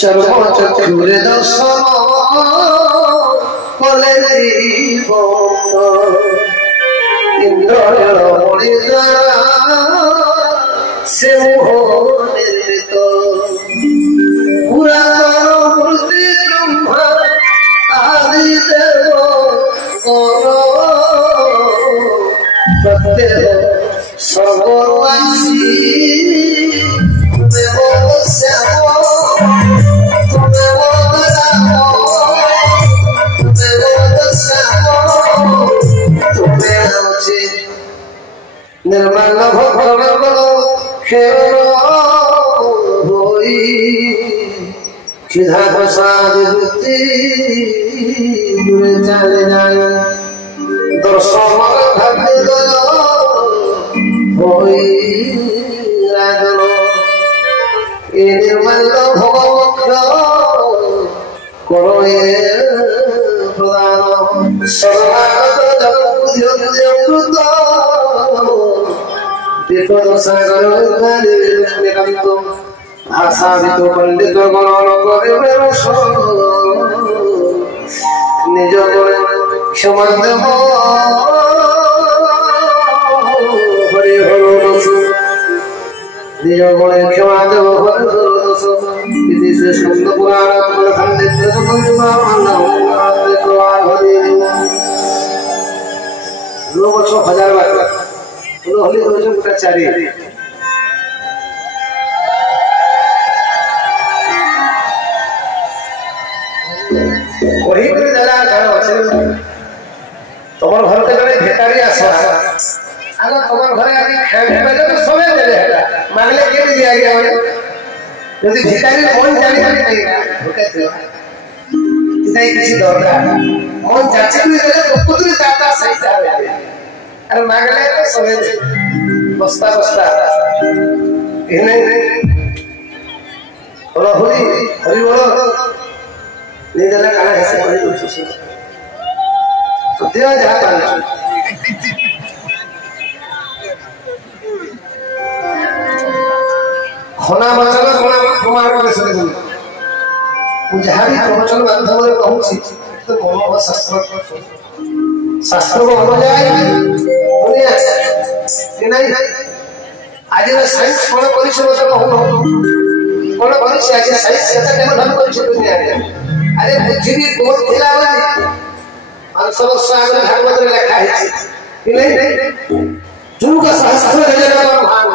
चर्म चक्षुरे दर्शन कले इंद्रमणि द्वारा से निर्मित पुरातन मूर्ति ब्रह्मा आदि देव प्रत्येक सर्ववासी देव श्याम निर्मल भगवत खेल होई सीधा प्रसाद वृत्ति चले जाए दर्शन भाग्य होई राजन ये निर्मल भगवत करो ये प्रदान सर्वागत जगत सागर भाषा पंडित गणन करे निज गुणे क्षमा देव हरि हर निज गुणे क्षमा देव हरि हर स्कंद पुराण पंडित लोग 6000 बार होली गोटा 4 वही कर जला घर আছে তোমার ঘর থেকে জনে ভিখারি আসা আগে তোমার ঘরে আগে খেয়ে পেলে তো সবে দেবে হেলা মাগলে কে দিয়া গিয়া হবে যদি ভিখারি মন জানি জানি নাই ঢুকে দিও তাই কিছু দরকার মন যাচ্ছে তুই দিলে তো কুদরি দাতা সহি যাবে আর মাগলে তো সবে বস্তা বস্তা এনে বলো হরি হরি বলো নিদলা কানা হেসে করে দিছিস দেওয়া যা পারে খনা বচন কোনা প্রমাণ করে শুনে দিন ମୁଁ ଯାହା ବି ପ୍ରବଚନ ମାଧ୍ୟମରେ କହୁଛି ତ ମନ ଶାସ୍ତ୍ର ଶାସ୍ତ୍ରକୁ ଅନୁଯାୟୀ ଦୁନିଆ କି ନାହିଁ ଆଜିର ସାଇନ୍ସ କ'ଣ କରିଛି ମୋତେ କହୁନ କ'ଣ କରିଛି ଆଜି ସାଇନ୍ସ କେତେ ଡେଭଲପ କରିଛି ଦୁନିଆରେ ଆରେ ପୃଥିବୀ ଗୋଲ ଥିଲା ବୋଲି 500 ବର୍ଷ ଆଗରେ ଭାଗବତରେ ଲେଖା ହେଇଛି କି ନାହିଁ ଯୁଗ ସହସ୍ର ଭାନ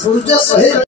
ସୂର୍ଯ୍ୟ ସହିତ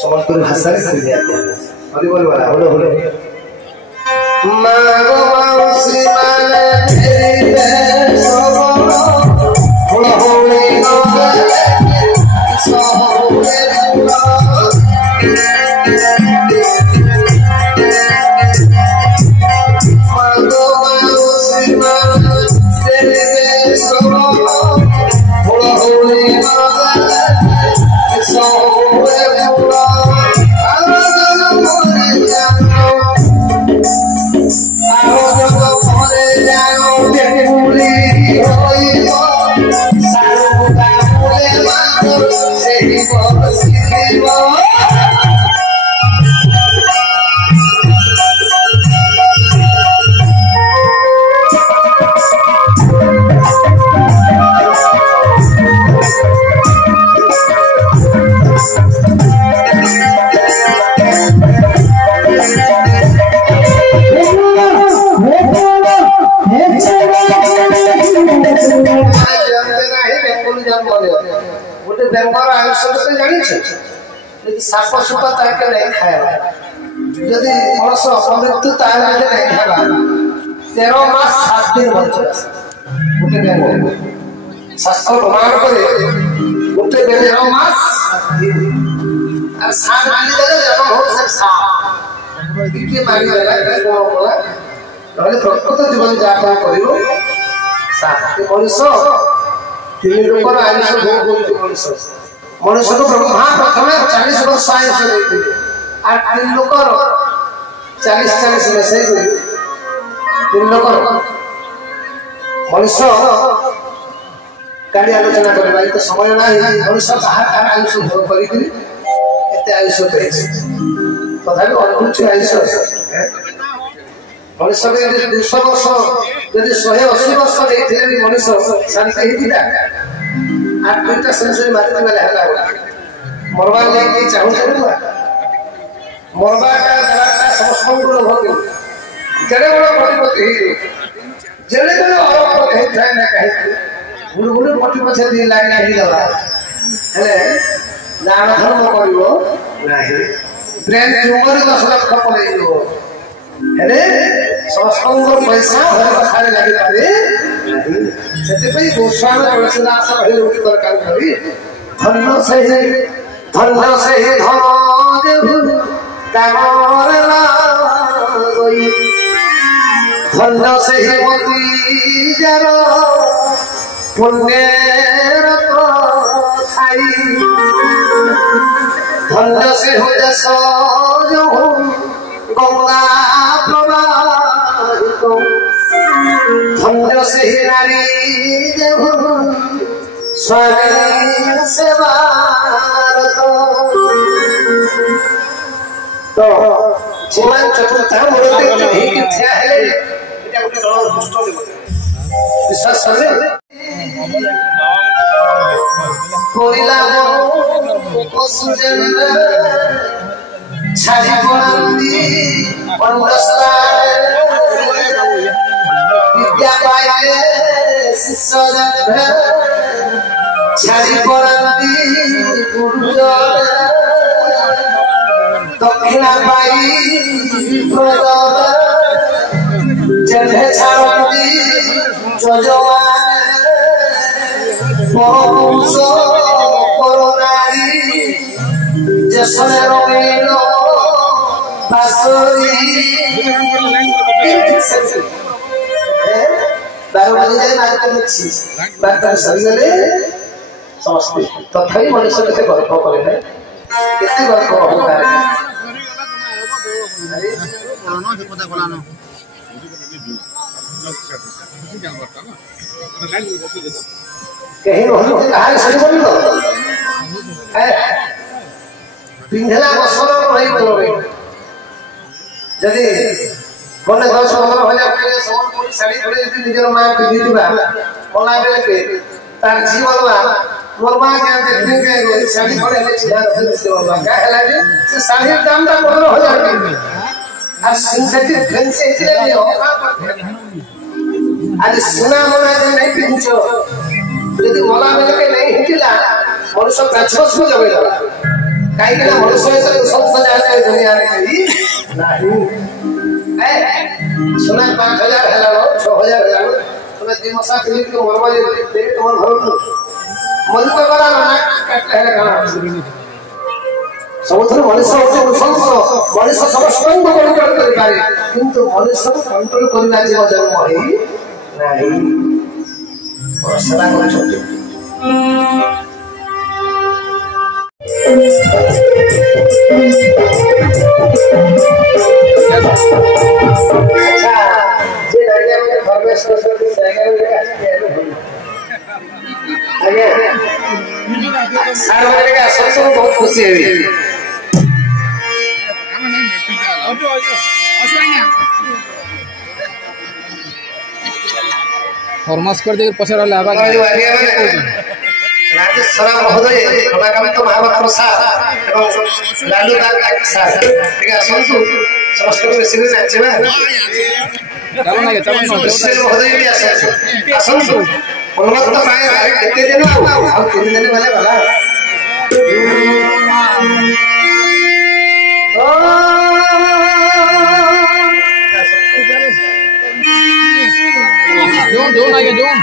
सम्बलपुर भाषा गोटे बेंगर आयुष के जानी साप सुप ताके नहीं खाए जदि मनुष्य अपमृत्यु तार नहीं खावा 13 मास 7 दिन बचे गोटे बेंगर शास्त्र प्रमाण करे गोटे 13 मास और 7 दिन जब हो सब साप दिखे मारी देला कोन कोला नले प्रकृत जीवन यापन करिवो साप मनुष्य 3 लोकर आयुष भोग मनुष्य मनुष्य को ब्रह्मा प्रथम 40 वर्ष आयुष देते और 3 लोकर 40 में से 3 लोकर मनुष्य काली आलोचना करबा तो समय नाही मनुष्य बाहर आयुष भोग करी एते आयुष पेछ तथापि अनुचित आयुष मनुष्य के 200 वर्ष यदि 180 वर्ष देते मनुष्य शांति हिला आ दुईटा सेंचुरी मारते वाले हला मरवा लेके चाहू चलुआ मरवा का समस्त गुण हो जड़े बड़ा प्रतिपत्ति जड़े बड़ा और कहे थाए ना कहे गुण गुण प्रतिपत्ति दी लाइन ही दवा हेले दान धर्म करिवो नाही ब्रेन ट्यूमर 10 लाख पड़ेइयो हेले समस्त पैसा हर कथारे लागि पारे सेते पई गोस्वामी तुलसीदास भले उठी दरकार करी धन से धन देहु कामर लागई धन से मती जर पुण्यर खाई धन से हो जस जो गंगा प्रवाहित धन्य से नारी देव स्वामी सेवा तो जीवन चतुर्था मूर्ति ही क्या है एटा गोटे दल दुष्ट विश्वास करे कोइला पशुजन छाड़ी पड़ती पंडस्ता विद्या पाइले शिष्य छाड़ी पड़ती गुरुजन दक्षिणा पाई जन्हे छाड़ती जजमान परपुरुष परनारी जसने रंगीन बांसुरी 12 बजे नाचते अच्छी बात सरीगले समझते तथापि मनुष्य के गर्व करे ना केते गर्व अहंकार कहीं रहते कहां सही बोलिलो पिंधला बसर रही बोलबे जदी कोने 10-15 हजार के सोनपुरी साड़ी धरे यदि निजर मां पिंधिबा कोला बेले के तार जीवनवा मोरबा के देखने के साड़ी धरे ले छिया रखे से मोरबा का हला जे से साड़ी दाम दा 15000 के आ सिंथेटिक फैंसी इतने भी हो आज सुना मना जे नहीं पिंचो यदि मोला बेले के नहीं हिटिला मनुष्य प्राचस को जबेला काई के मनुष्य से सब सजाते दुनिया में कहीं नहीं सुना 5000 हला 6000 हला तुम दिमसा के के मरवा दे तुम घर मलका वाला ना काट है गाना समुद्र मनुष्य मनुष्य समस्त कंट्रोल कर पारे किंतु मनुष्य को कंट्रोल करना जीव जन्म है नहीं प्रसला को छोटे बहुत खुशी है फॉर्मस कर दे पछर लाबा राजेश सरा महोदय कलाकांत महापात्र सार एवं लालू नाग सार ठीक है संतु समस्त को सिने नाचबा चलो ना महोदय भी आसे संतु पर्वत पाए भाई कितने दिन आओ कितने दिन वाले वाला जोन आ गया जोन